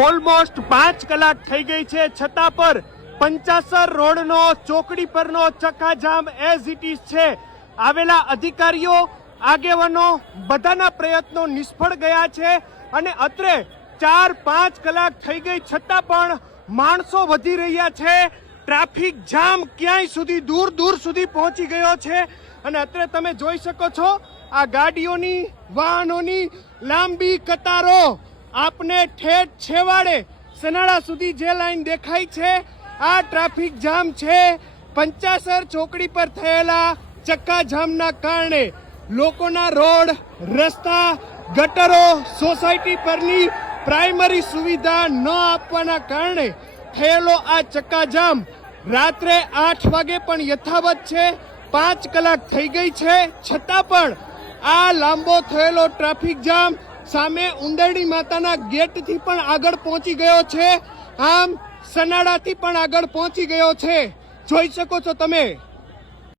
Almost પાંચ કલાક થઈ ગઈ છે. છતાં પર પંચાસર રોડનો, ચોકડી પરનો ચક્કાજામ એઝ ઇટ ઇઝ છે. આવેલા અધિકારીઓ, આગેવાનો બધાના પ્રયત્નો નિષ્ફળ ગયા છે અને અત્રે ચાર પાંચ કલાક થઈ ગઈ. છતાં પણ માણસો વધી રહ્યા છે. ટ્રાફિક જામ ક્યાંય સુધી, દૂર દૂર સુધી પહોંચી ગયો છે. અને અત્રે તમે જોઈ શકો છો, આ ગાડીઓની, વાહનોની લાંબી કતારો આપને ઠેઠ છેવાડે સનાળા સુધી જે લાઈન દેખાય છે, આ ટ્રાફિક જામ છે. પંચાસર ચોકડી પર થયેલા ચક્કા જામના કારણે લોકોના રોડ, રસ્તા, ગટરો, સોસાયટી પરની પ્રાઇમરી સુવિધા ન આપવાના કારણે થયેલો આ ચક્કાજામ રાત્રે આઠ વાગે પણ યથાવત છે. પાંચ કલાક થઈ ગઈ છે. છતાં પણ આ લાંબો થયેલો ટ્રાફિક જામ સામે ઉંદરડી માતાના ગેટથી પણ આગળ પહોંચી ગયો છે. આમ, સનાડાથી પણ આગળ પહોંચી ગયો છે. જોઈ શકો છો તમે.